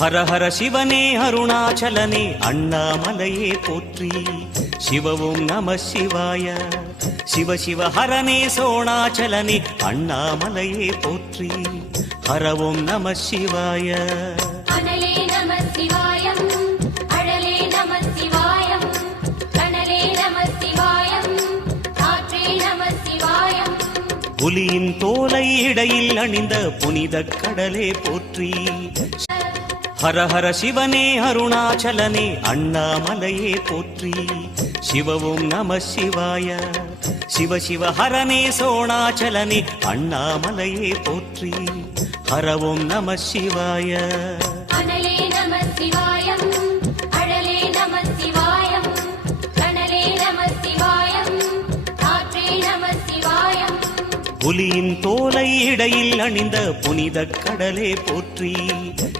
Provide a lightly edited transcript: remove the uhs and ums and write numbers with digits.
ஹர ஹர சிவனே அருணாச்சலனே அண்ணாமலையே போற்றி. சிவவும் நம சிவாய. சிவ சிவ ஹரனே சோணாச்சலனே அண்ணாமலையே போற்றி. ஹரவும் நம சிவாய. அனலே நம சிவாயம், அழலே நம சிவாயம், கனலே நம சிவாயம், காற்றே நம சிவாயம். புலியின் தோலை இடையில் அணிந்த புனித கடலே போற்றி. ஹர ஹர சிவனே அருணாச்சலனே அண்ணாமலையே போற்றி. சிவவும் நம சிவாய. சிவ சிவ ஹரனே சோணாச்சலனே அண்ணாமலையே போற்றி. ஹரவும் நம சிவாய. அனலே நம சிவாயம், அழலே நம சிவாயம், கனலே நம சிவாயம், காற்றே நம சிவாயம். புலியின் தோலை இடையில் அணிந்த புனித கடலே போற்றி.